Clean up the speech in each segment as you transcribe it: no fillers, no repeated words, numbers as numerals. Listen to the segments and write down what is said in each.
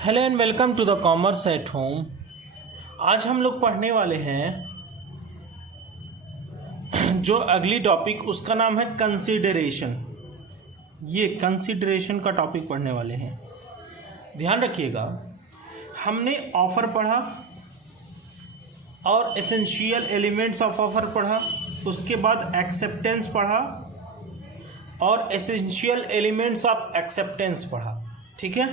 Hello and welcome to the commerce at home. आज हम लोग पढ़ने वाले हैं जो अगली टॉपिक, उसका नाम है कंसीडरेशन। ये कंसीडरेशन का टॉपिक पढ़ने वाले हैं। ध्यान रखिएगा, हमने ऑफर पढ़ा और एसेंशियल एलिमेंट्स ऑफ ऑफर पढ़ा, उसके बाद एक्सेप्टेंस पढ़ा और एसेंशियल एलिमेंट्स ऑफ एक्सेप्टेंस पढ़ा। ठीक है,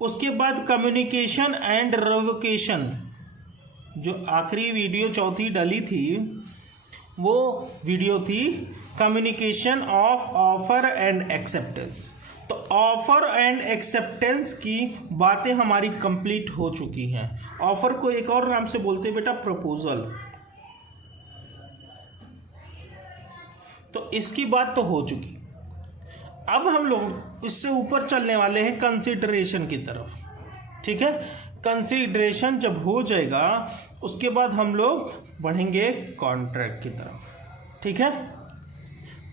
उसके बाद कम्युनिकेशन एंड रिवोकेशन, जो आखिरी वीडियो चौथी डली थी वो वीडियो थी communication of offer and acceptance. तो ऑफर एंड एक्सेप्टेंस की बातें हमारी कंप्लीट हो चुकी हैं। ऑफर को एक और नाम से बोलते हैं बेटा प्रपोजल। तो इसकी बात तो हो चुकी। अब हम लोग इससे ऊपर चलने वाले हैं कंसीडरेशन की तरफ। ठीक है, कंसीडरेशन जब हो जाएगा उसके बाद हम लोग बढ़ेंगे कॉन्ट्रैक्ट की तरफ। ठीक है,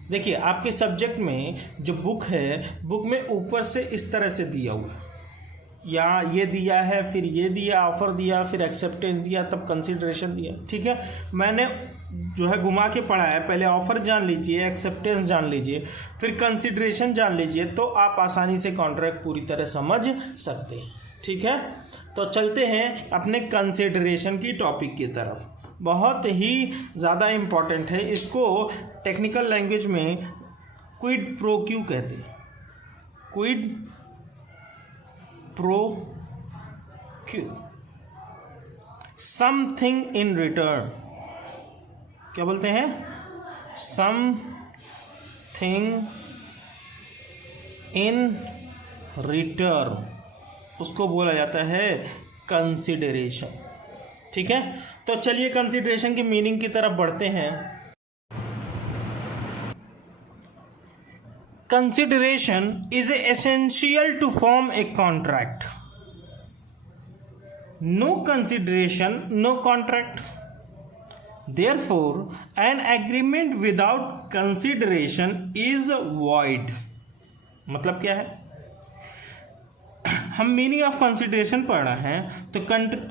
देखिए आपके सब्जेक्ट में जो बुक है, बुक में ऊपर से इस तरह से दिया हुआ है, या ये दिया है, फिर ये दिया, ऑफर दिया, फिर एक्सेप्टेंस दिया, तब कंसीडरेशन दिया। ठीक है, मैंने जो है घुमा के पढ़ा है। पहले ऑफर जान लीजिए, एक्सेप्टेंस जान लीजिए, फिर कंसीडरेशन जान लीजिए, तो आप आसानी से कॉन्ट्रैक्ट पूरी तरह समझ सकते हैं। ठीक है, तो चलते हैं अपने कंसीडरेशन की टॉपिक की तरफ। बहुत ही ज़्यादा इम्पॉर्टेंट है। इसको टेक्निकल लैंग्वेज में क्विड प्रो क्यू कहते हैं। Quid pro Q, something in return. क्या बोलते हैं? समथिंग इन रिटर्न, उसको बोला जाता है कंसीडरेशन। ठीक है, तो चलिए कंसीडरेशन की मीनिंग की तरफ बढ़ते हैं। Consideration is essential to form a contract. No consideration, no contract. Therefore, an agreement without consideration is void। मतलब क्या है? हम मीनिंग ऑफ कंसीडरेशन पढ़ रहे हैं, तो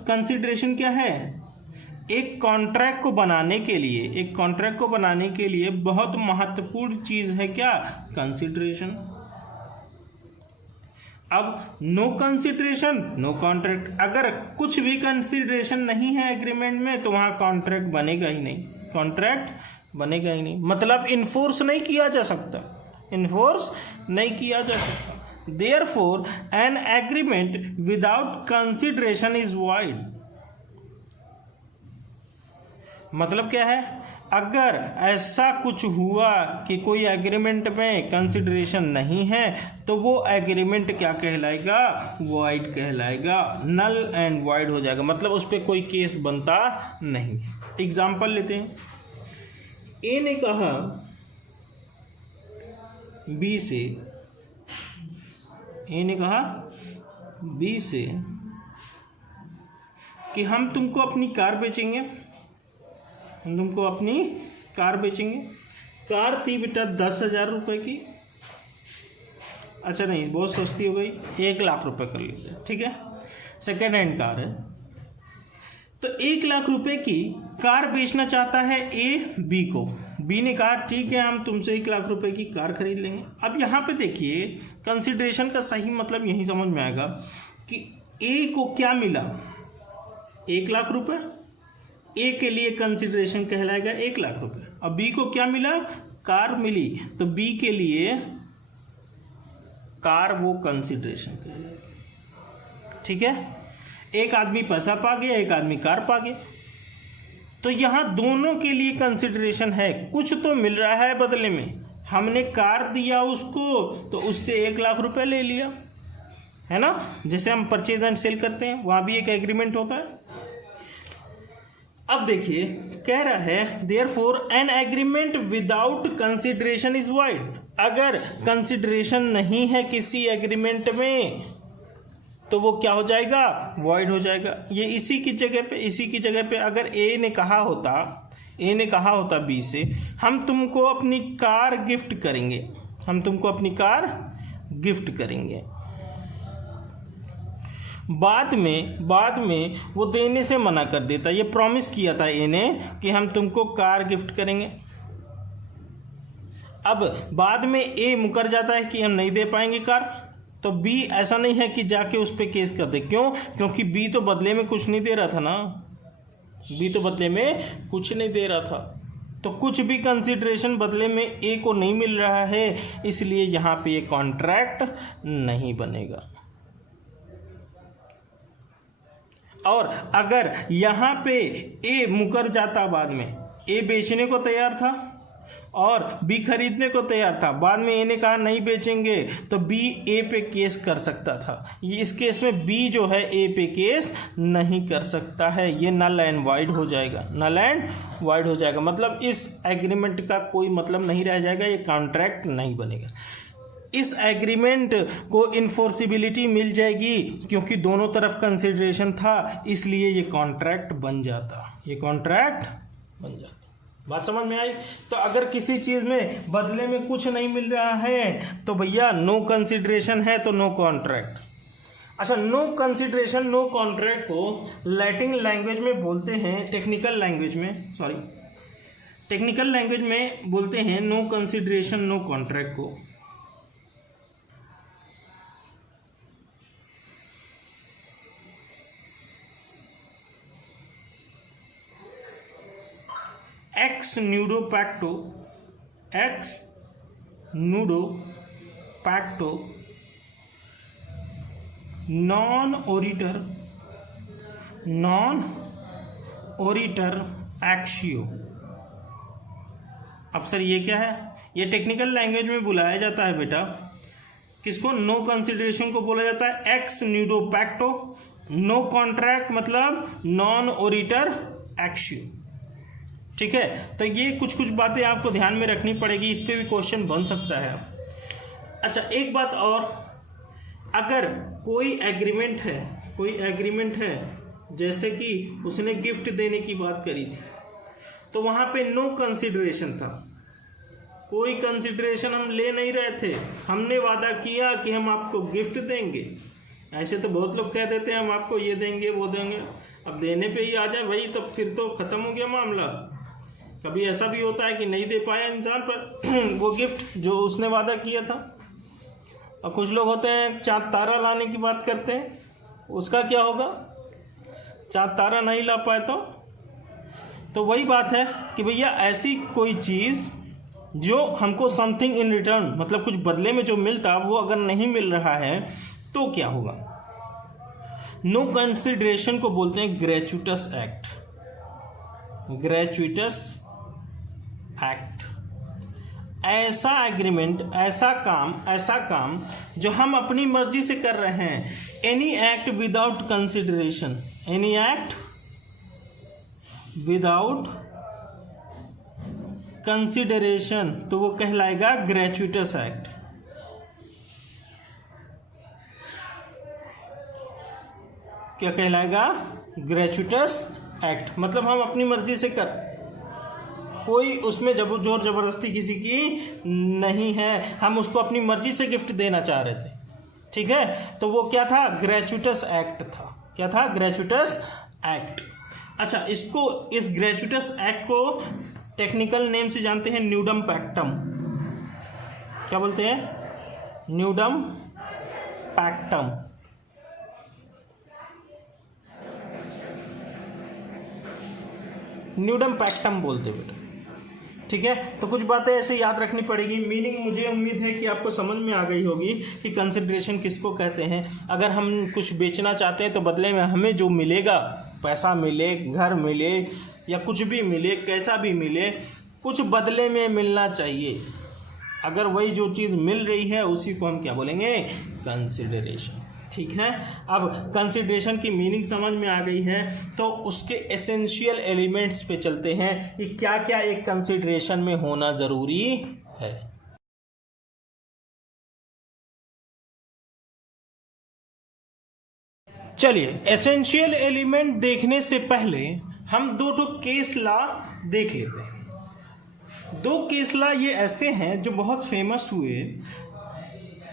कंसीडरेशन क्या है? एक कॉन्ट्रैक्ट को बनाने के लिए, एक कॉन्ट्रैक्ट को बनाने के लिए बहुत महत्वपूर्ण चीज है क्या? कंसीडरेशन। अब नो कंसीडरेशन नो कॉन्ट्रैक्ट। अगर कुछ भी कंसीडरेशन नहीं है एग्रीमेंट में, तो वहां कॉन्ट्रैक्ट बनेगा ही नहीं, कॉन्ट्रैक्ट बनेगा ही नहीं। मतलब इन्फोर्स नहीं किया जा सकता, इन्फोर्स नहीं किया जा सकता। Therefore an agreement without consideration is void. मतलब क्या है? अगर ऐसा कुछ हुआ कि कोई एग्रीमेंट में कंसीडरेशन नहीं है, तो वो एग्रीमेंट क्या कहलाएगा? वॉइड कहलाएगा, नल एंड वॉइड हो जाएगा। मतलब उस पर कोई केस बनता नहीं। एग्जाम्पल लेते हैं। ए ने कहा बी से, ए ने कहा बी से कि हम तुमको अपनी कार बेचेंगे, हम तुमको अपनी कार बेचेंगे। कार थी बेटा 10,000 रुपये की। अच्छा नहीं, बहुत सस्ती हो गई, 1,00,000 रुपये कर लीजिए। ठीक है, सेकेंड हैंड कार है। तो 1,00,000 रुपये की कार बेचना चाहता है ए बी को। बी ने कहा ठीक है, हम तुमसे 1,00,000 रुपये की कार खरीद लेंगे। अब यहाँ पे देखिए, कंसीडरेशन का सही मतलब यही समझ में आएगा कि ए को क्या मिला? 1,00,000 रुपये। ए के लिए कंसीडरेशन कहलाएगा 1,00,000 रुपये। अब बी को क्या मिला? कार मिली, तो बी के लिए कार वो कंसीडरेशन कहलाएगा। ठीक है, एक आदमी पैसा पा गया, एक आदमी कार पा गया। तो यहां दोनों के लिए कंसीडरेशन है, कुछ तो मिल रहा है बदले में। हमने कार दिया उसको, तो उससे 1,00,000 रुपये ले लिया, है ना? जैसे हम परचेज एंड सेल करते हैं, वहां भी एक एग्रीमेंट होता है। अब देखिए, कह रहा है therefore an agreement without consideration is void. अगर कंसीडरेशन नहीं है किसी एग्रीमेंट में, तो वो क्या हो जाएगा? वॉइड हो जाएगा। ये इसी की जगह पे अगर ए ने कहा होता बी से, हम तुमको अपनी कार गिफ्ट करेंगे, हम तुमको अपनी कार गिफ्ट करेंगे, बाद में वो देने से मना कर देता। ये प्रॉमिस किया था ए ने कि हम तुमको कार गिफ्ट करेंगे। अब बाद में ए मुकर जाता है कि हम नहीं दे पाएंगे कार, तो बी ऐसा नहीं है कि जाके उस पर केस कर दे। क्यों? क्योंकि बी तो बदले में कुछ नहीं दे रहा था ना, बी तो बदले में कुछ नहीं दे रहा था, तो कुछ भी कंसिडरेशन बदले में ए को नहीं मिल रहा है, इसलिए यहाँ पे ये कॉन्ट्रैक्ट नहीं बनेगा। और अगर यहाँ पे ए मुकर जाता, बाद में ए बेचने को तैयार था और बी खरीदने को तैयार था, बाद में ए ने कहा नहीं बेचेंगे, तो बी ए पे केस कर सकता था। ये इस केस में बी जो है ए पे केस नहीं कर सकता है, ये नल एंड वाइड हो जाएगा, नल एंड वाइड हो जाएगा। मतलब इस एग्रीमेंट का कोई मतलब नहीं रह जाएगा, ये कॉन्ट्रैक्ट नहीं बनेगा। इस एग्रीमेंट को इन्फोर्सिबिलिटी मिल जाएगी क्योंकि दोनों तरफ कंसिडरेशन था, इसलिए ये कॉन्ट्रैक्ट बन जाता, ये कॉन्ट्रैक्ट बन जाता। बात समझ में आई? तो अगर किसी चीज़ में बदले में कुछ नहीं मिल रहा है तो भैया नो कंसिडरेशन है, तो नो कॉन्ट्रैक्ट। अच्छा, नो कंसिडरेशन नो कॉन्ट्रैक्ट को लैटिन लैंग्वेज में बोलते हैं, टेक्निकल लैंग्वेज में बोलते हैं नो कंसिडरेशन नो कॉन्ट्रैक्ट को एक्स न्यूडो पैक्टो नॉन ओरिटर एक्शियो। अब सर ये क्या है? ये टेक्निकल लैंग्वेज में बुलाया जाता है बेटा, किसको? नो कंसिडरेशन को बोला जाता है एक्स न्यूडो पैक्टो, नो कॉन्ट्रैक्ट मतलब नॉन ओरिटर एक्शियो। ठीक है, तो ये कुछ बातें आपको ध्यान में रखनी पड़ेगी, इस पे भी क्वेश्चन बन सकता है। अच्छा, एक बात और, अगर कोई एग्रीमेंट है जैसे कि उसने गिफ्ट देने की बात करी थी, तो वहाँ पे नो कंसिडरेशन था, कोई कंसिडरेशन हम ले नहीं रहे थे, हमने वादा किया कि हम आपको गिफ्ट देंगे। ऐसे तो बहुत लोग कह देते हैं हम आपको ये देंगे वो देंगे, अब देने पे ही आ जाए भाई, तो फिर तो ख़त्म हो गया मामला। कभी ऐसा भी होता है कि नहीं दे पाया इंसान पर वो गिफ्ट जो उसने वादा किया था। और कुछ लोग होते हैं चाँद तारा लाने की बात करते हैं, उसका क्या होगा? चाँद तारा नहीं ला पाए तो वही बात है कि भैया ऐसी कोई चीज़ जो हमको समथिंग इन रिटर्न, मतलब कुछ बदले में जो मिलता, वो अगर नहीं मिल रहा है तो क्या होगा? नो कंसिडरेशन को बोलते हैं ग्रेचुइटस एक्ट। ऐसा एग्रीमेंट, ऐसा काम जो हम अपनी मर्जी से कर रहे हैं, any act without consideration, any act without consideration, तो वो कहलाएगा ग्रेचुइटस एक्ट। क्या कहलाएगा? ग्रेचुइटस एक्ट। मतलब हम अपनी मर्जी से कर, कोई उसमें जोर जबरदस्ती किसी की नहीं है, हम उसको अपनी मर्जी से गिफ्ट देना चाह रहे थे। ठीक है, तो वो क्या था? ग्रेचुइटस एक्ट था। क्या था? ग्रेचुइटस एक्ट। अच्छा, इस ग्रेचुइटस एक्ट को टेक्निकल नेम से जानते हैं न्यूडम पैक्टम। क्या बोलते हैं? न्यूडम पैक्टम। न्यूडम पैक्टम बोलते बेटा। ठीक है, तो कुछ बातें ऐसे याद रखनी पड़ेगी। मीनिंग मुझे उम्मीद है कि आपको समझ में आ गई होगी कि कंसिडरेशन किसको कहते हैं। अगर हम कुछ बेचना चाहते हैं तो बदले में हमें जो मिलेगा, पैसा मिले, घर मिले या कुछ भी मिले, कैसा भी मिले, कुछ बदले में मिलना चाहिए। अगर वही जो चीज़ मिल रही है उसी को हम क्या बोलेंगे? कंसिडरेशन। ठीक है, अब कंसिडरेशन की मीनिंग समझ में आ गई है, तो उसके एसेंशियल एलिमेंट्स पे चलते हैं कि क्या क्या एक कंसिडरेशन में होना ज़रूरी है। चलिए, एसेंशियल एलिमेंट देखने से पहले हम दो केस लॉ देख लेते हैं। दो केस लॉ ये ऐसे हैं जो बहुत फेमस हुए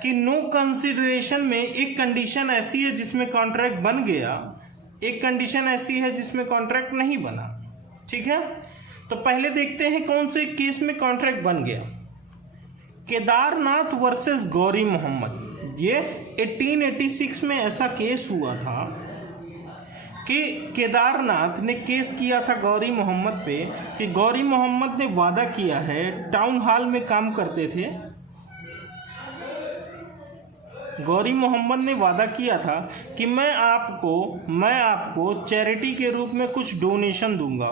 कि नो कंसिडरेशन में एक कंडीशन ऐसी है जिसमें कॉन्ट्रैक्ट बन गया, एक कंडीशन ऐसी है जिसमें कॉन्ट्रैक्ट नहीं बना। ठीक है, तो पहले देखते हैं कौन से केस में कॉन्ट्रैक्ट बन गया। केदारनाथ वर्सेस गौरी मोहम्मद, ये 1886 में ऐसा केस हुआ था कि केदारनाथ ने केस किया था गौरी मोहम्मद पे कि गौरी मोहम्मद ने वादा किया है, टाउन हॉल में काम करते थे, गौरी मोहम्मद ने वादा किया था कि मैं आपको चैरिटी के रूप में कुछ डोनेशन दूंगा।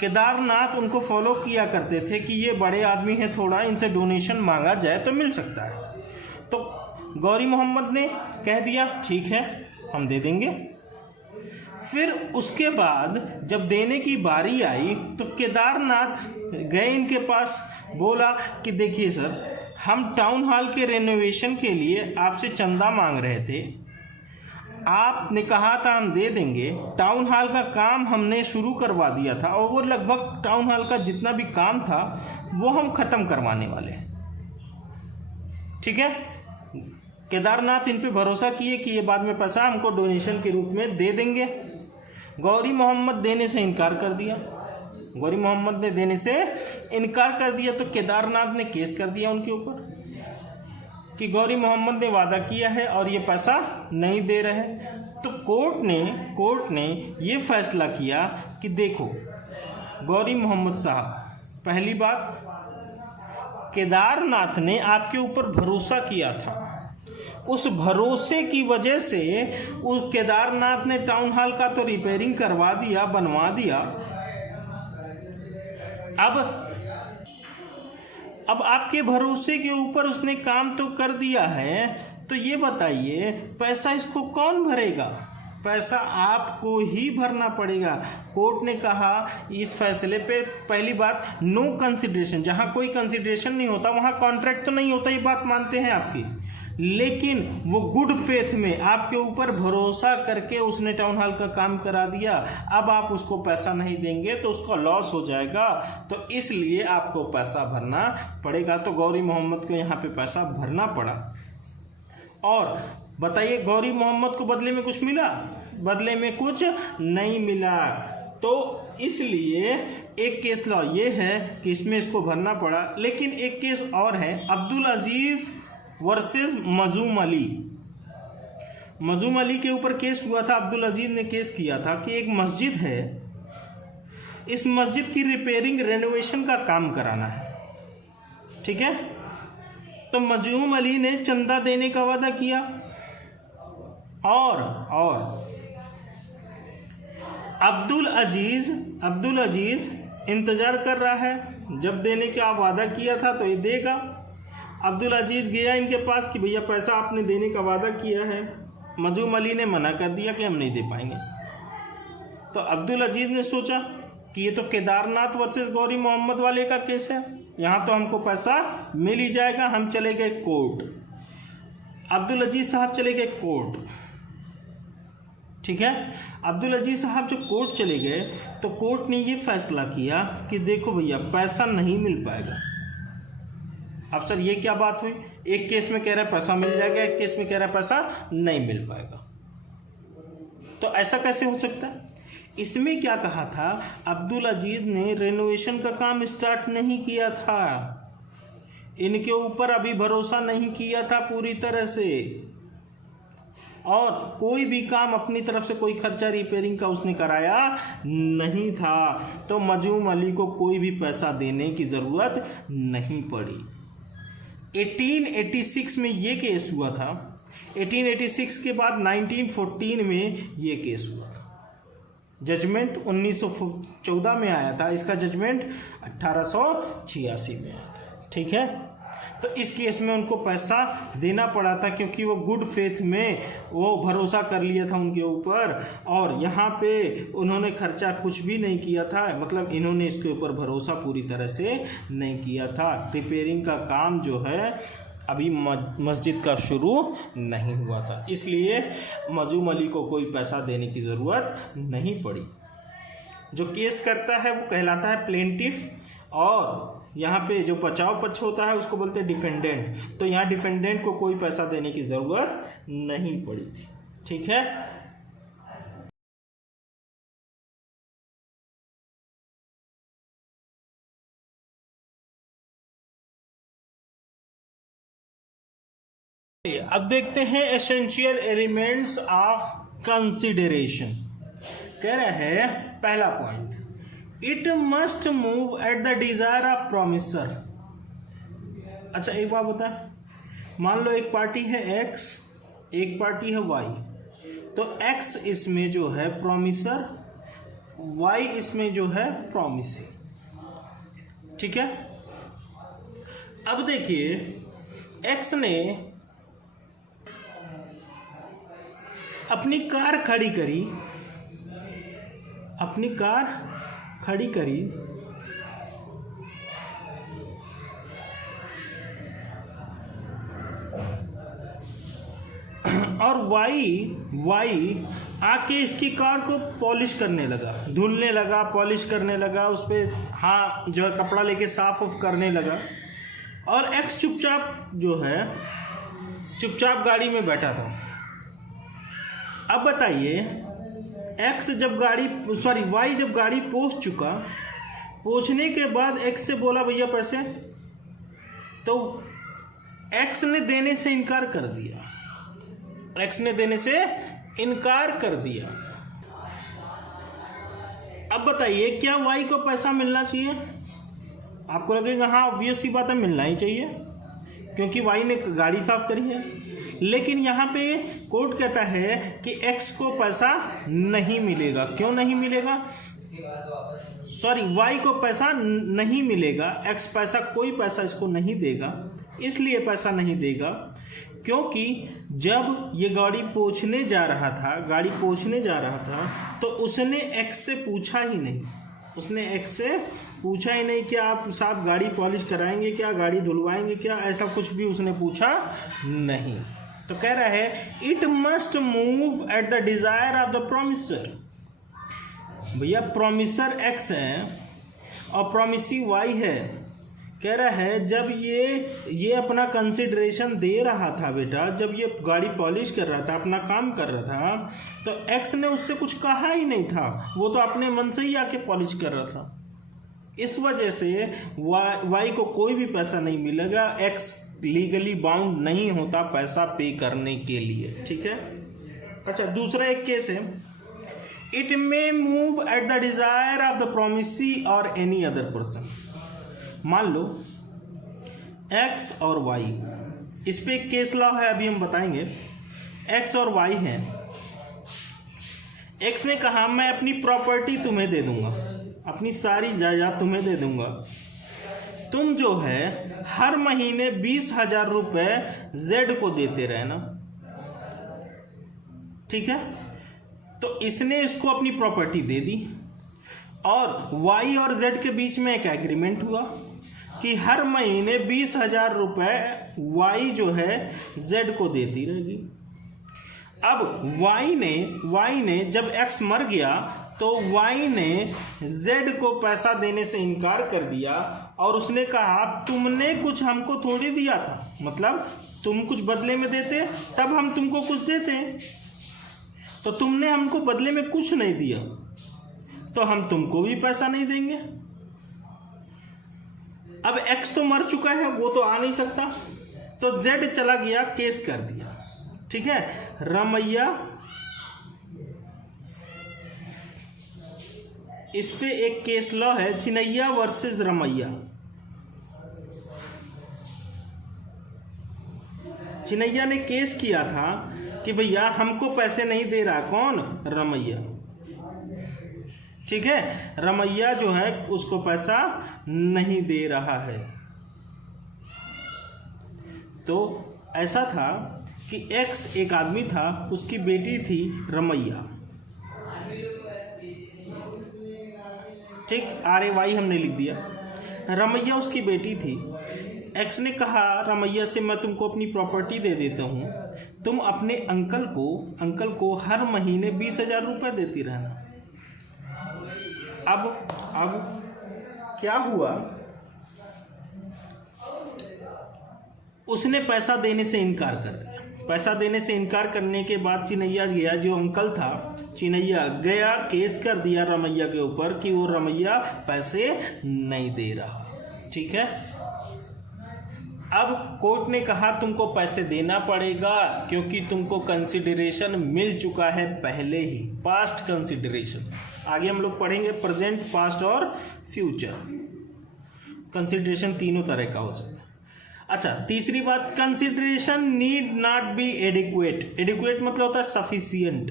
केदारनाथ उनको फॉलो किया करते थे कि ये बड़े आदमी हैं, थोड़ा इनसे डोनेशन मांगा जाए तो मिल सकता है। तो गौरी मोहम्मद ने कह दिया ठीक है हम दे देंगे। फिर उसके बाद जब देने की बारी आई तो केदारनाथ गए इनके पास, बोला कि देखिए सर, हम टाउन हॉल के रेनोवेशन के लिए आपसे चंदा मांग रहे थे, आपने कहा था हम दे देंगे, टाउन हॉल का काम हमने शुरू करवा दिया था और वो लगभग टाउन हॉल का जितना भी काम था वो हम ख़त्म करवाने वाले हैं। ठीक है, केदारनाथ इन पे भरोसा किए कि ये बाद में पैसा हमको डोनेशन के रूप में दे देंगे। गौरी मोहम्मद देने से इनकार कर दिया, गौरी मोहम्मद ने देने से इनकार कर दिया, तो केदारनाथ ने केस कर दिया उनके ऊपर कि गौरी मोहम्मद ने वादा किया है और ये पैसा नहीं दे रहे। तो कोर्ट ने ये फैसला किया कि देखो गौरी मोहम्मद साहब, पहली बात केदारनाथ ने आपके ऊपर भरोसा किया था, उस भरोसे की वजह से उस केदारनाथ ने टाउन हॉल का तो रिपेयरिंग करवा दिया, बनवा दिया। अब आपके भरोसे के ऊपर उसने काम तो कर दिया है, तो ये बताइए पैसा इसको कौन भरेगा? पैसा आपको ही भरना पड़ेगा। कोर्ट ने कहा इस फैसले पे, पहली बात नो कंसिडरेशन, जहाँ कोई कंसिडरेशन नहीं होता वहाँ कॉन्ट्रैक्ट तो नहीं होता, ये बात मानते हैं आपकी, लेकिन वो गुड फेथ में आपके ऊपर भरोसा करके उसने टाउन हॉल का काम करा दिया, अब आप उसको पैसा नहीं देंगे तो उसका लॉस हो जाएगा, तो इसलिए आपको पैसा भरना पड़ेगा। तो गौरी मोहम्मद को यहाँ पे पैसा भरना पड़ा। और बताइए गौरी मोहम्मद को बदले में कुछ मिला? बदले में कुछ नहीं मिला। तो इसलिए एक केस लॉ ये है कि इसमें इसको भरना पड़ा। लेकिन एक केस और है, अब्दुल अजीज वर्सेस मजूम अली। मजूम अली के ऊपर केस हुआ था। अब्दुल अजीज ने केस किया था कि एक मस्जिद है, इस मस्जिद की रिपेयरिंग रेनोवेशन का काम कराना है। ठीक है, तो मजूम अली ने चंदा देने का वादा किया और अब्दुल अजीज इंतजार कर रहा है, जब देने का वादा किया था तो ये देगा। अब्दुल अजीज गया इनके पास कि भैया पैसा आपने देने का वादा किया है। मजूम अली ने मना कर दिया कि हम नहीं दे पाएंगे। तो अब्दुल अजीज ने सोचा कि ये तो केदारनाथ वर्सेस गौरी मोहम्मद वाले का केस है, यहाँ तो हमको पैसा मिल ही जाएगा। हम चले गए कोर्ट, अब्दुल अजीज साहब चले गए कोर्ट। ठीक है, अब्दुल अजीज साहब जब कोर्ट चले गए तो कोर्ट ने ये फैसला किया कि देखो भैया पैसा नहीं मिल पाएगा। अब सर ये क्या बात हुई? एक केस में कह रहा है पैसा मिल जाएगा, एक केस में कह रहा है पैसा नहीं मिल पाएगा, तो ऐसा कैसे हो सकता है? इसमें क्या कहा था, अब्दुल अजीज ने रेनोवेशन का काम स्टार्ट नहीं किया था, इनके ऊपर अभी भरोसा नहीं किया था पूरी तरह से, और कोई भी काम अपनी तरफ से कोई खर्चा रिपेयरिंग का उसने कराया नहीं था। तो मजूम अली को कोई भी पैसा देने की ज़रूरत नहीं पड़ी। 1886 में ये केस हुआ था। 1886 के बाद 1914 में ये केस हुआ था। जजमेंट 1914 में आया था, इसका जजमेंट 1886 में आया था। ठीक है, तो इस केस में उनको पैसा देना पड़ा था क्योंकि वो गुड फेथ में वो भरोसा कर लिया था उनके ऊपर, और यहाँ पे उन्होंने खर्चा कुछ भी नहीं किया था, मतलब इन्होंने इसके ऊपर भरोसा पूरी तरह से नहीं किया था। रिपेयरिंग का काम जो है अभी मस्जिद का शुरू नहीं हुआ था, इसलिए मजूम अली को कोई पैसा देने की ज़रूरत नहीं पड़ी। जो केस करता है वो कहलाता है प्लेंटिफ, और यहाँ पे जो बचाव पक्ष होता है उसको बोलते हैं डिफेंडेंट। तो यहाँ डिफेंडेंट को कोई पैसा देने की ज़रूरत नहीं पड़ी थी। ठीक है, अब देखते हैं एसेंशियल एलिमेंट्स ऑफ कंसिडरेशन। कह रहा है पहला point, it must move at the desire of promisor. अच्छा एक बात बता, मान लो एक पार्टी है एक्स, एक पार्टी है वाई, तो एक्स इसमें जो है प्रोमिसर, वाई इसमें जो है प्रोमिसी। ठीक है, अब देखिए एक्स ने अपनी कार खड़ी करी, अपनी कार खड़ी करी और वाई आके इसकी कार को पॉलिश करने लगा, धुलने लगा, पॉलिश करने लगा, उस पर हाँ जो है कपड़ा लेके साफ ऑफ करने लगा। और एक्स चुपचाप जो है चुपचाप गाड़ी में बैठा था। अब बताइए एक्स जब वाई जब गाड़ी पोंछ चुका, पोंछने के बाद एक्स से बोला भैया पैसे, तो एक्स ने देने से इनकार कर दिया, एक्स ने देने से इनकार कर दिया। अब बताइए क्या वाई को पैसा मिलना चाहिए? आपको लगेगा हाँ ऑब्वियस सी बात है, मिलना ही चाहिए क्योंकि वाई ने गाड़ी साफ करी है। लेकिन यहाँ पे कोर्ट कहता है कि एक्स को पैसा नहीं मिलेगा। क्यों नहीं मिलेगा? वाई को पैसा नहीं मिलेगा, एक्स पैसा कोई पैसा इसको नहीं देगा। इसलिए पैसा नहीं देगा क्योंकि जब ये गाड़ी पोंछने जा रहा था तो उसने एक्स से पूछा ही नहीं, कि आप साहब गाड़ी पॉलिश कराएंगे क्या, गाड़ी धुलवाएंगे क्या, ऐसा कुछ भी उसने पूछा नहीं। तो कह रहा है it must move at the desire of the promisor. भैया प्रोमिसर एक्स है और प्रोमिसी वाई है। कह रहा है जब ये अपना कंसिडरेशन दे रहा था बेटा, जब ये गाड़ी पॉलिश कर रहा था, अपना काम कर रहा था, तो एक्स ने उससे कुछ कहा ही नहीं था, वो तो अपने मन से ही आके पॉलिश कर रहा था। इस वजह से वाई को कोई भी पैसा नहीं मिलेगा, एक्स लीगली बाउंड नहीं होता पैसा पे करने के लिए। ठीक है, अच्छा दूसरा एक केस है, it may move at the desire of the promisee और एनी अदर पर्सन। मान लो एक्स और वाई, इस पे एक केस लॉ है, अभी हम बताएंगे। एक्स और वाई हैं, एक्स ने कहा मैं अपनी प्रॉपर्टी तुम्हें दे दूंगा, अपनी सारी जायदाद तुम्हें दे दूंगा, तुम जो है हर महीने 20,000 रुपये जेड को देते रहना। ठीक है, तो इसने इसको अपनी प्रॉपर्टी दे दी और वाई और जेड के बीच में एक एग्रीमेंट हुआ कि हर महीने 20,000 रुपये वाई जो है जेड को देती रहेगी। अब वाई ने जब एक्स मर गया तो वाई ने जेड को पैसा देने से इनकार कर दिया और उसने कहा तुमने कुछ हमको थोड़ी दिया था, मतलब तुम कुछ बदले में देते तब हम तुमको कुछ देते, तो तुमने हमको बदले में कुछ नहीं दिया तो हम तुमको भी पैसा नहीं देंगे। अब एक्स तो मर चुका है, वो तो आ नहीं सकता, तो जेड चला गया, केस कर दिया। ठीक है, रमैया, इस पे एक केस लॉ है चिनैया वर्सेस रमैया। चिनैया ने केस किया था कि भैया हमको पैसे नहीं दे रहा, कौन? रमैया। ठीक है, रमैया जो है उसको पैसा नहीं दे रहा है। तो ऐसा था कि एक्स एक आदमी था, उसकी बेटी थी रमैया। ठीक, RAY हमने लिख दिया, रमैया उसकी बेटी थी। एक्स ने कहा रमैया से मैं तुमको अपनी प्रॉपर्टी दे देता हूँ, तुम अपने अंकल को हर महीने 20,000 रुपये देती रहना। अब क्या हुआ उसने पैसा देने से इनकार कर दिया। पैसा देने से इनकार करने के बाद चिनैया गया, जो अंकल था चिनैया गया, केस कर दिया रमैया के ऊपर कि वो रमैया पैसे नहीं दे रहा। ठीक है, अब कोर्ट ने कहा तुमको पैसे देना पड़ेगा क्योंकि तुमको कंसिडरेशन मिल चुका है पहले ही, पास्ट कंसिडरेशन। आगे हम लोग पढ़ेंगे प्रेजेंट, पास्ट और फ्यूचर। कंसिडरेशन तीनों तरह का हो सकता है। अच्छा, तीसरी बात, consideration need not be adequate. Adequate मतलब होता है सफिशियंट।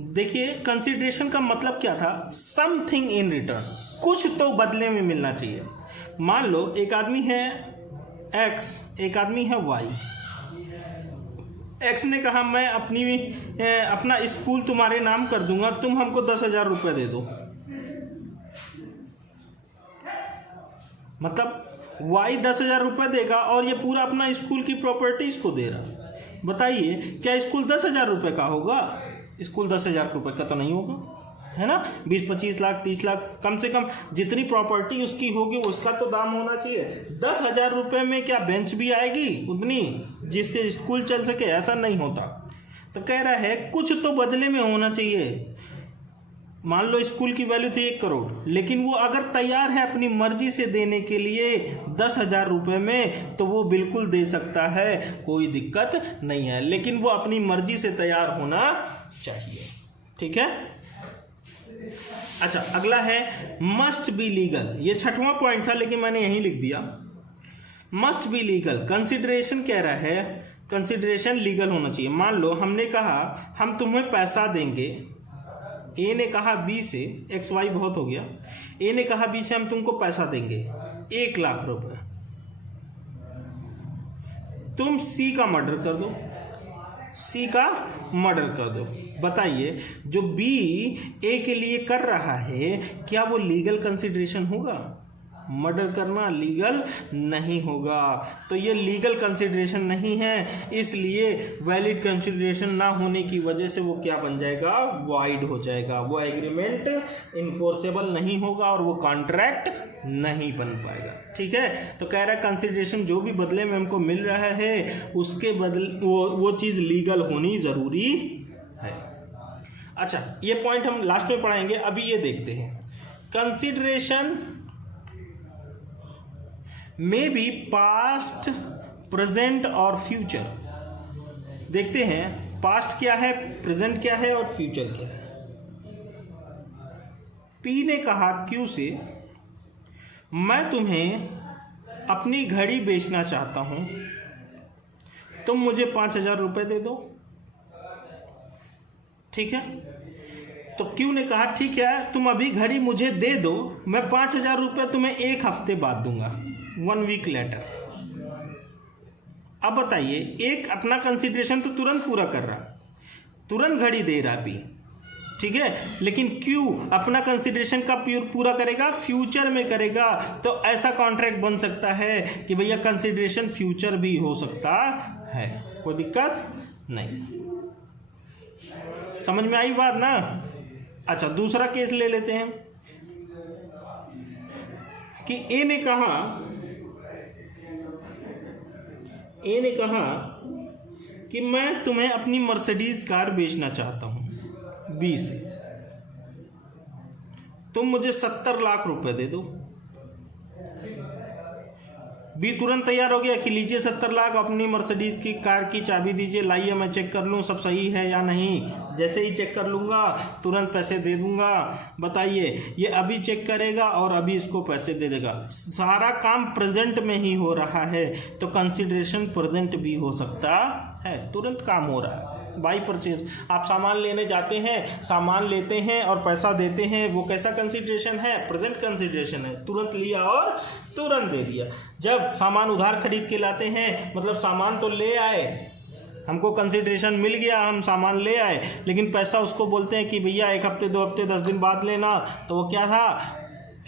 देखिए, कंसिडरेशन का मतलब क्या था, समथिंग इन रिटर्न, कुछ तो बदले में मिलना चाहिए। मान लो एक आदमी है एक्स, एक आदमी है वाई। एक्स ने कहा मैं अपना स्कूल तुम्हारे नाम कर दूंगा, तुम हमको 10,000 रुपये दे दो। मतलब वाई 10,000 रुपये देगा और ये पूरा अपना स्कूल की प्रॉपर्टी इसको दे रहा। बताइए क्या स्कूल 10,000 रुपये का होगा? स्कूल 10,000 रुपये का तो नहीं होगा, है ना। 20-25 लाख 30 लाख, कम से कम जितनी प्रॉपर्टी उसकी होगी उसका तो दाम होना चाहिए। 10,000 रुपये में क्या बेंच भी आएगी उतनी जिससे स्कूल चल सके? ऐसा नहीं होता। तो कह रहा है कुछ तो बदले में होना चाहिए। मान लो स्कूल की वैल्यू थी 1 करोड़, लेकिन वो अगर तैयार है अपनी मर्जी से देने के लिए 10,000 रुपये में, तो वो बिल्कुल दे सकता है, कोई दिक्कत नहीं है, लेकिन वो अपनी मर्जी से तैयार होना चाहिए। ठीक है। अच्छा, अगला है मस्ट बी लीगल। ये 6वां पॉइंट था लेकिन मैंने यहीं लिख दिया, मस्ट बी लीगल। कंसिडरेशन कह रहा है कंसिडरेशन लीगल होना चाहिए। मान लो हमने कहा हम तुम्हें पैसा देंगे, ए ने कहा बी से, एक्स वाई बहुत हो गया, ए ने कहा बी से हम तुमको पैसा देंगे 1 लाख रुपए, तुम सी का मर्डर कर दो, सी का मर्डर कर दो। बताइए जो बी ए के लिए कर रहा है क्या वो लीगल कंसिडरेशन होगा? मर्डर करना लीगल नहीं होगा, तो ये लीगल कंसिडरेशन नहीं है, इसलिए वैलिड कंसिडरेशन ना होने की वजह से वो क्या बन जाएगा? वाइड हो जाएगा। वो एग्रीमेंट इन्फोर्सेबल नहीं होगा और वो कॉन्ट्रैक्ट नहीं बन पाएगा। ठीक है, तो कह रहा है कंसिडरेशन जो भी बदले में हमको मिल रहा है उसके बदले वो चीज़ लीगल होनी ज़रूरी है। अच्छा, ये पॉइंट हम लास्ट में पढ़ाएंगे, अभी ये देखते हैं। Consideration may be past, present और फ्यूचर। देखते हैं पास्ट क्या है, प्रेजेंट क्या है और फ्यूचर क्या है। पी ने कहा क्यू से मैं तुम्हें अपनी घड़ी बेचना चाहता हूं, तुम मुझे 5,000 रुपये दे दो। ठीक है, तो क्यू ने कहा ठीक है तुम अभी घड़ी मुझे दे दो, मैं 5,000 रुपये तुम्हें 1 हफ्ते बाद दूंगा, 1 वीक लेटर। अब बताइए, एक अपना कंसिडरेशन तो तुरंत पूरा कर रहा, तुरंत घड़ी दे रहा पी, ठीक है, लेकिन क्यू अपना कंसिडरेशन कब पूरा करेगा? फ्यूचर में करेगा। तो ऐसा कॉन्ट्रैक्ट बन सकता है कि भैया कंसिडरेशन फ्यूचर भी हो सकता है, कोई दिक्कत नहीं। समझ में आई बात ना? अच्छा, दूसरा केस ले लेते हैं कि ए ने कहा कि मैं तुम्हें अपनी मर्सिडीज कार बेचना चाहता हूं बी से, तुम मुझे 70 लाख रुपए दे दो। बी तुरंत तैयार हो गया कि लीजिए 70 लाख, अपनी मर्सिडीज की कार की चाबी दीजिए, लाइए मैं चेक कर लूँ सब सही है या नहीं। जैसे ही चेक कर लूँगा तुरंत पैसे दे दूंगा। बताइए, ये अभी चेक करेगा और अभी इसको पैसे दे देगा। सारा काम प्रेजेंट में ही हो रहा है, तो कंसिडरेशन प्रेजेंट भी हो सकता है, तुरंत काम हो रहा है। बाई परचेज, आप सामान लेने जाते हैं, सामान लेते हैं और पैसा देते हैं, वो कैसा कंसिडरेशन है? प्रेजेंट कंसिडरेशन है, तुरंत लिया और तुरंत दे दिया। जब सामान उधार खरीद के लाते हैं, मतलब सामान तो ले आए, हमको कंसिडरेशन मिल गया, हम सामान ले आए, लेकिन पैसा उसको बोलते हैं कि भैया 1 हफ्ते 2 हफ्ते 10 दिन बाद लेना, तो वो क्या था?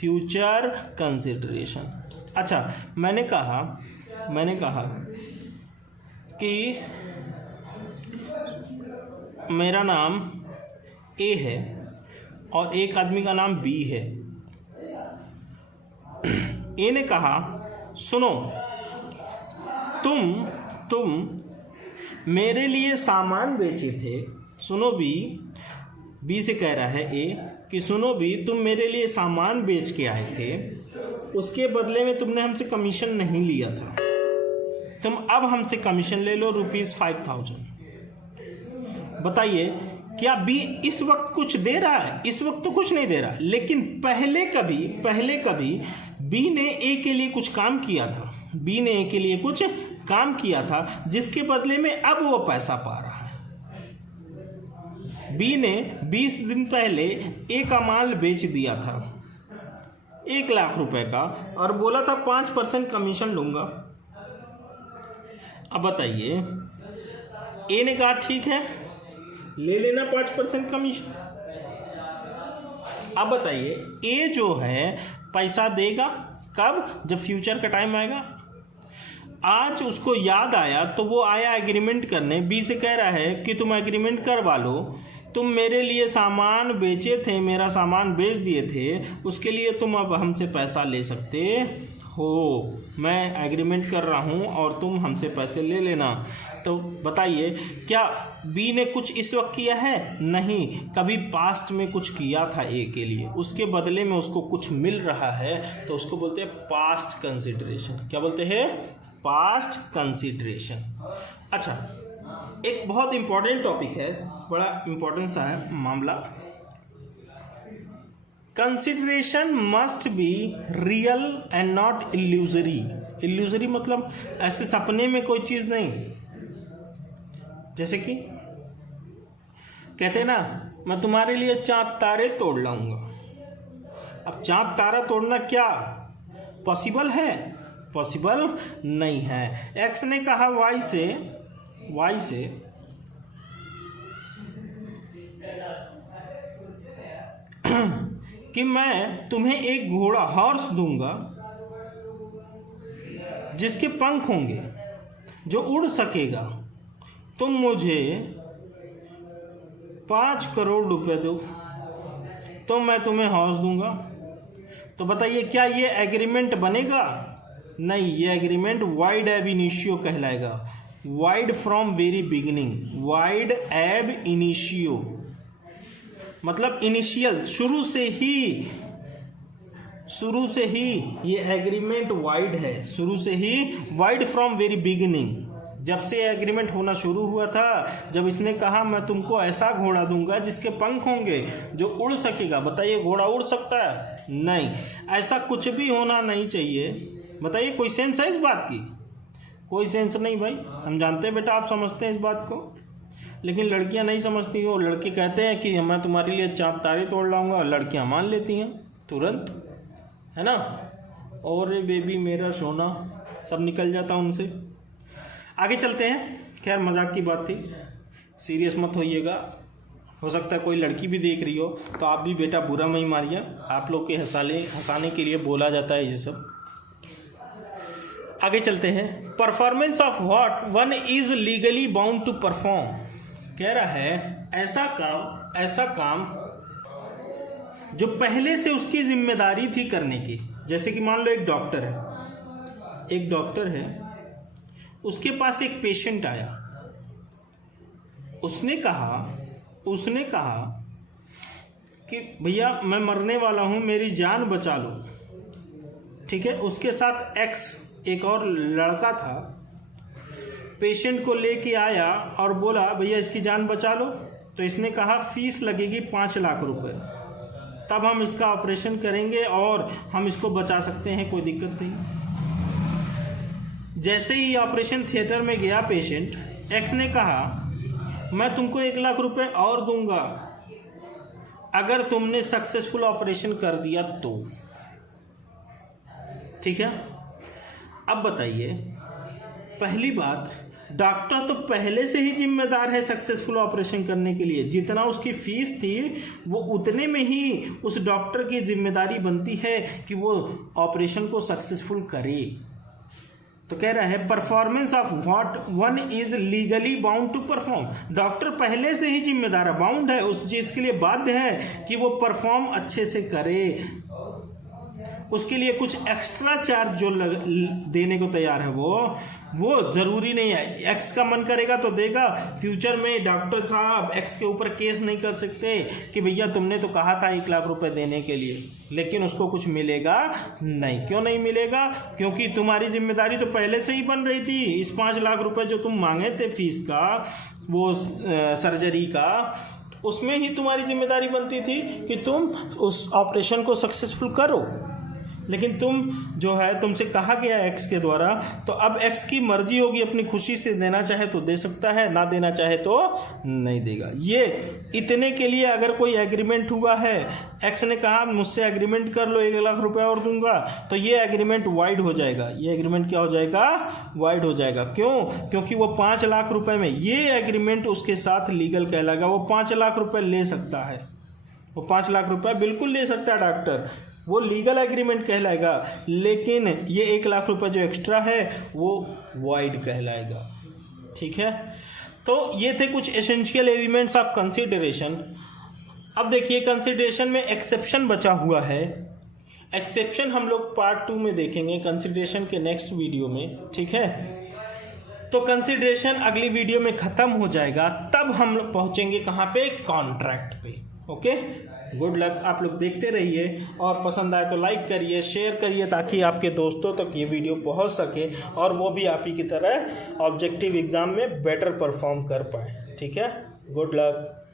Future consideration. अच्छा, मैंने कहा कि मेरा नाम ए है और एक आदमी का नाम बी है। ए ने कहा सुनो, तुम मेरे लिए सामान बेचे थे। सुनो बी से कह रहा है ए कि सुनो बी, तुम मेरे लिए सामान बेच के आए थे, उसके बदले में तुमने हमसे कमीशन नहीं लिया था, तुम अब हमसे कमीशन ले लो ₹5000। बताइए क्या बी इस वक्त कुछ दे रहा है? इस वक्त तो कुछ नहीं दे रहा, लेकिन पहले कभी बी ने ए के लिए कुछ काम किया था, बी ने ए के लिए कुछ काम किया था, जिसके बदले में अब वो पैसा पा रहा है। बी ने 20 दिन पहले ए का माल बेच दिया था 1 लाख रुपए का, और बोला था 5% कमीशन लूंगा। अब बताइए, ए ने कहा ठीक है ले लेना 5% कमीशन। अब बताइए ए जो है पैसा देगा कब? जब फ्यूचर का टाइम आएगा। आज उसको याद आया तो वो आया एग्रीमेंट करने, बी से कह रहा है कि तुम एग्रीमेंट करवा लो, तुम मेरे लिए सामान बेचे थे, मेरा सामान बेच दिए थे, उसके लिए तुम अब हमसे पैसा ले सकते हो, मैं एग्रीमेंट कर रहा हूँ और तुम हमसे पैसे ले लेना। तो बताइए क्या बी ने कुछ इस वक्त किया है? नहीं, कभी पास्ट में कुछ किया था ए के लिए, उसके बदले में उसको कुछ मिल रहा है, तो उसको बोलते हैं पास्ट कंसिडरेशन। क्या बोलते हैं? Past consideration. अच्छा, एक बहुत इंपॉर्टेंट टॉपिक है, बड़ा इंपॉर्टेंट सा है मामला। Consideration must be real and not illusory. Illusory मतलब ऐसे सपने में कोई चीज नहीं, जैसे कि कहते हैं ना, मैं तुम्हारे लिए चांद तारे तोड़ लाऊंगा। अब चांद तारा तोड़ना क्या पॉसिबल है? पॉसिबल नहीं है। एक्स ने कहा वाई से कि मैं तुम्हें एक घोड़ा हॉर्स दूंगा जिसके पंख होंगे, जो उड़ सकेगा, तुम मुझे 5 करोड़ रुपए दो तो मैं तुम्हें हॉर्स दूंगा। तो बताइए क्या ये एग्रीमेंट बनेगा? नहीं, ये एग्रीमेंट वाइड एब इनिशियो कहलाएगा। Wide from very beginning, wide एब इनिशियो मतलब इनिशियल, शुरू से ही ये एग्रीमेंट वाइड है, शुरू से ही वाइड फ्रॉम वेरी बिगिनिंग। जब से एग्रीमेंट होना शुरू हुआ था, जब इसने कहा मैं तुमको ऐसा घोड़ा दूंगा जिसके पंख होंगे, जो उड़ सकेगा। बताइए घोड़ा उड़ सकता है? नहीं, ऐसा कुछ भी होना नहीं चाहिए। बताइए कोई सेंस है इस बात की? कोई सेंस नहीं भाई। हम जानते हैं बेटा आप समझते हैं इस बात को, लेकिन लड़कियां नहीं समझती हो। लड़के कहते हैं कि मैं तुम्हारे लिए चांद तारे तोड़ लाऊंगा, लड़कियां मान लेती हैं तुरंत, है ना। और बेबी मेरा सोना, सब निकल जाता उनसे। आगे चलते हैं। खैर मजाक की बात थी, सीरियस मत होइएगा। हो सकता है कोई लड़की भी देख रही हो, तो आप भी बेटा बुरा नहीं मारिए। आप लोग के हंसाने के लिए बोला जाता है ये सब। आगे चलते हैं। Performance of what one is legally bound to perform. कह रहा है ऐसा काम जो पहले से उसकी जिम्मेदारी थी करने की। जैसे कि मान लो एक डॉक्टर है, उसके पास एक पेशेंट आया, उसने कहा कि भैया मैं मरने वाला हूं, मेरी जान बचा लो। ठीक है, उसके साथ एक्स एक और लड़का था, पेशेंट को लेके आया और बोला भैया इसकी जान बचा लो। तो इसने कहा फीस लगेगी 5 लाख रुपए, तब हम इसका ऑपरेशन करेंगे और हम इसको बचा सकते हैं, कोई दिक्कत नहीं। जैसे ही ऑपरेशन थिएटर में गया पेशेंट, एक्स ने कहा मैं तुमको 1 लाख रुपए और दूंगा अगर तुमने सक्सेसफुल ऑपरेशन कर दिया तो। ठीक है, अब बताइए, पहली बात, डॉक्टर तो पहले से ही जिम्मेदार है सक्सेसफुल ऑपरेशन करने के लिए। जितना उसकी फीस थी वो उतने में ही उस डॉक्टर की जिम्मेदारी बनती है कि वो ऑपरेशन को सक्सेसफुल करे। तो कह रहा है performance of what one is legally bound to perform. Doctor पहले से ही जिम्मेदार है, बाउंड है, उस चीज के लिए बाध्य है कि वो परफॉर्म अच्छे से करे। उसके लिए कुछ एक्स्ट्रा चार्ज जो देने को तैयार है वो ज़रूरी नहीं है। एक्स का मन करेगा तो देगा। फ्यूचर में डॉक्टर साहब एक्स के ऊपर केस नहीं कर सकते कि भैया तुमने तो कहा था 1 लाख रुपए देने के लिए, लेकिन उसको कुछ मिलेगा नहीं। क्यों नहीं मिलेगा? क्योंकि तुम्हारी जिम्मेदारी तो पहले से ही बन रही थी। इस 5 लाख रुपए जो तुम मांगे थे फीस का, वो सर्जरी का, उसमें ही तुम्हारी जिम्मेदारी बनती थी कि तुम उस ऑपरेशन को सक्सेसफुल करो। लेकिन तुम जो है, तुमसे कहा गया एक्स के द्वारा, तो अब एक्स की मर्जी होगी, अपनी खुशी से देना चाहे तो दे सकता है, ना देना चाहे तो नहीं देगा। ये इतने के लिए अगर कोई एग्रीमेंट हुआ है, एक्स ने कहा मुझसे एग्रीमेंट कर लो 1 लाख रुपए और दूंगा, तो ये एग्रीमेंट वाइड हो जाएगा। ये एग्रीमेंट क्या हो जाएगा? वाइड हो जाएगा। क्यों? क्योंकि वो 5 लाख रुपए में ये एग्रीमेंट उसके साथ लीगल कहलाएगा। वो 5 लाख रुपए ले सकता है, वो 5 लाख रुपए बिल्कुल ले सकता है डॉक्टर, वो लीगल एग्रीमेंट कहलाएगा। लेकिन ये 1 लाख रुपए जो एक्स्ट्रा है वो वाइड कहलाएगा। ठीक है, तो ये थे कुछ एसेंशियल एलिमेंट्स ऑफ कंसीडरेशन। अब देखिए, कंसीडरेशन में एक्सेप्शन बचा हुआ है। एक्सेप्शन हम लोग पार्ट 2 में देखेंगे, कंसीडरेशन के नेक्स्ट वीडियो में। ठीक है, तो कंसीडरेशन अगली वीडियो में ख़त्म हो जाएगा, तब हम पहुँचेंगे कहाँ पे? कॉन्ट्रैक्ट पे। Okay, good luck. आप लोग देखते रहिए, और पसंद आए तो लाइक करिए, शेयर करिए, ताकि आपके दोस्तों तक ये वीडियो पहुंच सके और वो भी आप ही की तरह ऑब्जेक्टिव एग्ज़ाम में बेटर परफॉर्म कर पाए। ठीक है, गुड लक।